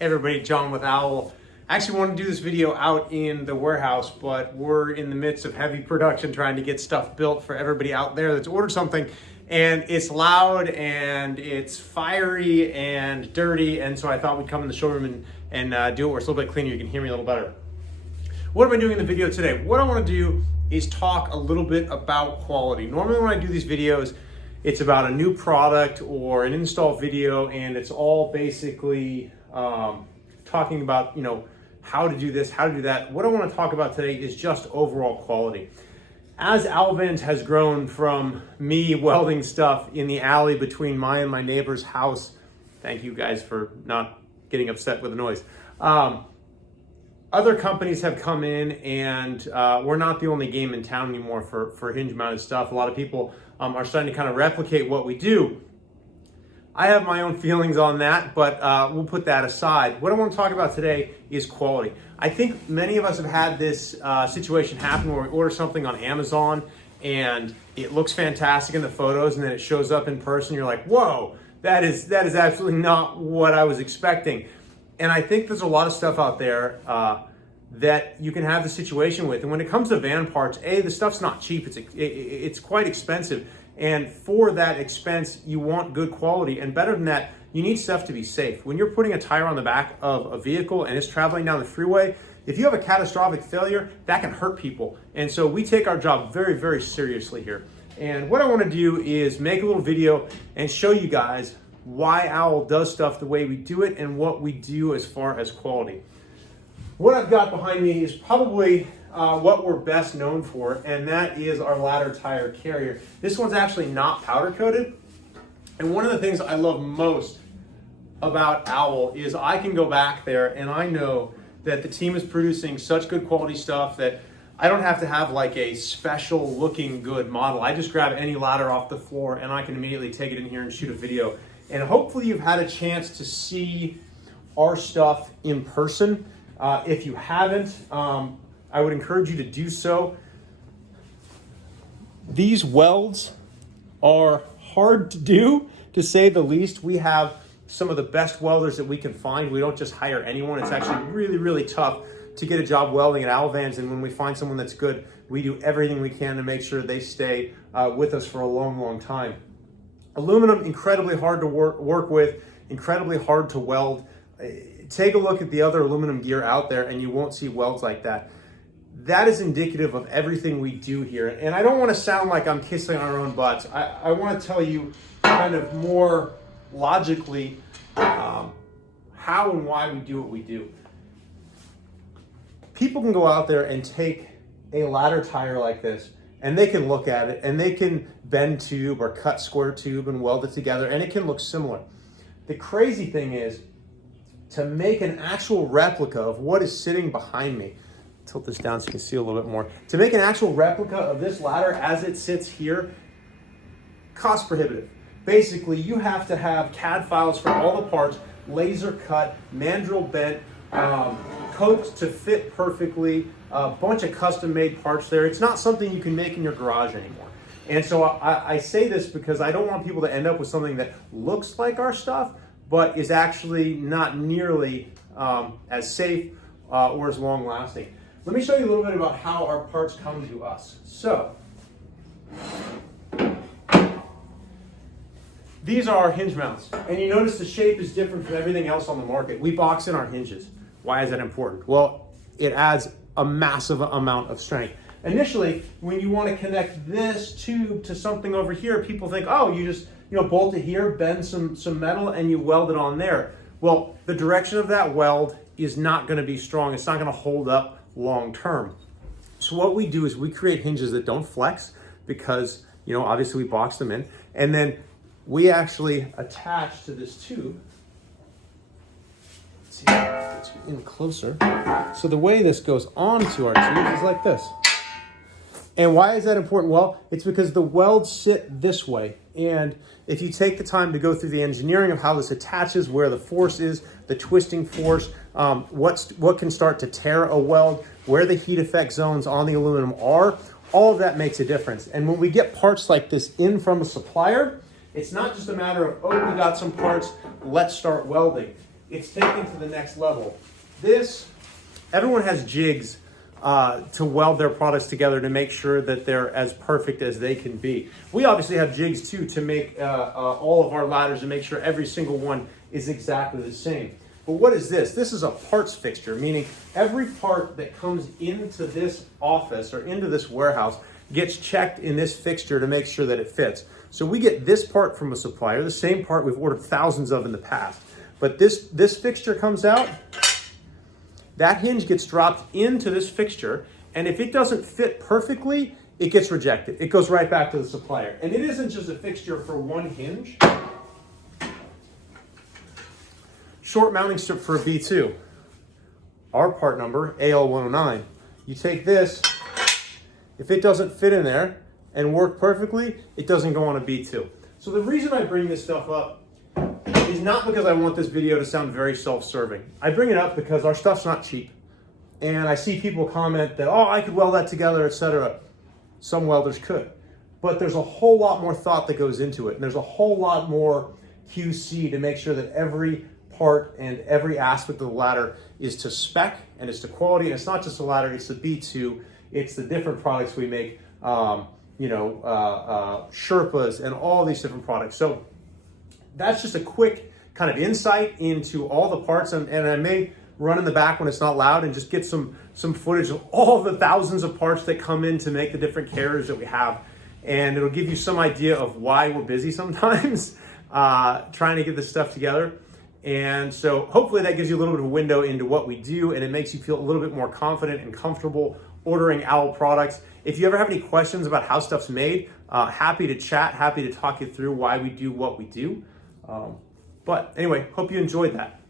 Hey everybody, John with Owl. I actually want to do this video out in the warehouse, but we're in the midst of heavy production trying to get stuff built for everybody out there that's ordered something, and it's loud and it's fiery and dirty, and so I thought we'd come in the showroom and do it where it's a little bit cleaner. You can hear me a little better. What am I doing in the video today? What I want to do is talk a little bit about quality. Normally when I do these videos, it's about a new product or an install video, and it's all basically talking about, how to do this, how to do that. What I want to talk about today is just overall quality. As Alvins has grown from me welding stuff in the alley between my and my neighbor's house, thank you guys for not getting upset with the noise. Other companies have come in, and we're not the only game in town anymore for hinge mounted stuff. A lot of people are starting to kind of replicate what we do. I have my own feelings on that, but we'll put that aside. What I want to talk about today is quality. I think many of us have had this situation happen where we order something on Amazon and it looks fantastic in the photos, and then it shows up in person. You're like, whoa, that is absolutely not what I was expecting. And I think there's a lot of stuff out there that you can have the situation with. And when it comes to van parts, the stuff's not cheap. It's quite expensive. And for that expense, you want good quality. And better than that, you need stuff to be safe. When you're putting a tire on the back of a vehicle and it's traveling down the freeway, if you have a catastrophic failure, that can hurt people. And so we take our job very, very seriously here. And what I want to do is make a little video and show you guys why Owl does stuff the way we do it and what we do as far as quality. What I've got behind me is probably what we're best known for, and that is our ladder tire carrier. This one's actually not powder coated. And one of the things I love most about Owl is I can go back there and I know that the team is producing such good quality stuff that I don't have to have like a special looking good model. I just grab any ladder off the floor and I can immediately take it in here and shoot a video. And hopefully you've had a chance to see our stuff in person. If you haven't, I would encourage you to do so. These welds are hard to do, to say the least. We have some of the best welders that we can find. We don't just hire anyone. It's actually really, really tough to get a job welding at Owl Vans, and when we find someone that's good, we do everything we can to make sure they stay with us for a long, long time. Aluminum, incredibly hard to work with, incredibly hard to weld. Take a look at the other aluminum gear out there and you won't see welds like that. That is indicative of everything we do here. And I don't want to sound like I'm kissing our own butts. I want to tell you kind of more logically how and why we do what we do. People can go out there and take a ladder tire like this, and they can look at it and they can bend tube or cut square tube and weld it together, and it can look similar. The crazy thing is to make an actual replica of what is sitting behind me. Tilt this down so you can see a little bit more. To make an actual replica of this ladder as it sits here, cost prohibitive. Basically, you have to have CAD files for all the parts, laser cut, mandrel bent, coats to fit perfectly, a bunch of custom made parts there. It's not something you can make in your garage anymore. And so I say this because I don't want people to end up with something that looks like our stuff, but is actually not nearly as safe or as long lasting. Let me show you a little bit about how our parts come to us. So, these are our hinge mounts, and you notice the shape is different from everything else on the market. We box in our hinges. Why is that important? Well, it adds a massive amount of strength. Initially, when you want to connect this tube to something over here, people think, oh, you just bolt it here, bend some metal, and you weld it on there. Well, the direction of that weld is not going to be strong. It's not going to hold up long term. So what we do is we create hinges that don't flex because, obviously we box them in, and then we actually attach to this tube. Let's see, let's get in closer. So the way this goes onto our tube is like this. And why is that important? Well, it's because the welds sit this way. And if you take the time to go through the engineering of how this attaches, where the force is, the twisting force, what can start to tear a weld, where the heat effect zones on the aluminum are, all of that makes a difference. And when we get parts like this in from a supplier, it's not just a matter of, oh, we got some parts, let's start welding. it's taken to the next level. Everyone has jigs to weld their products together to make sure that they're as perfect as they can be. We obviously have jigs too to make all of our ladders and make sure every single one is exactly the same. But what is this? This is a parts fixture, meaning every part that comes into this office or into this warehouse gets checked in this fixture to make sure that it fits. So we get this part from a supplier, the same part we've ordered thousands of in the past. But this fixture comes out, that hinge gets dropped into this fixture, and if it doesn't fit perfectly, it gets rejected. It goes right back to the supplier. And it isn't just a fixture for one hinge. Short mounting strip for a B2. Our part number, AL109. You take this, if it doesn't fit in there and work perfectly, it doesn't go on a B2. So the reason I bring this stuff up is not because I want this video to sound very self-serving. I bring it up because our stuff's not cheap. And I see people comment that, oh, I could weld that together, etc. Some welders could. But there's a whole lot more thought that goes into it. And there's a whole lot more QC to make sure that every part and every aspect of the ladder is to spec and is to quality. And it's not just a ladder, it's the B2. It's the different products we make, Sherpas and all these different products. So that's just a quick kind of insight into all the parts, and I may run in the back when it's not loud and just get some footage of all the thousands of parts that come in to make the different carriers that we have. And it'll give you some idea of why we're busy sometimes trying to get this stuff together. And so hopefully that gives you a little bit of a window into what we do, and it makes you feel a little bit more confident and comfortable ordering Owl products. If you ever have any questions about how stuff's made, happy to chat, happy to talk you through why we do what we do. But anyway, hope you enjoyed that.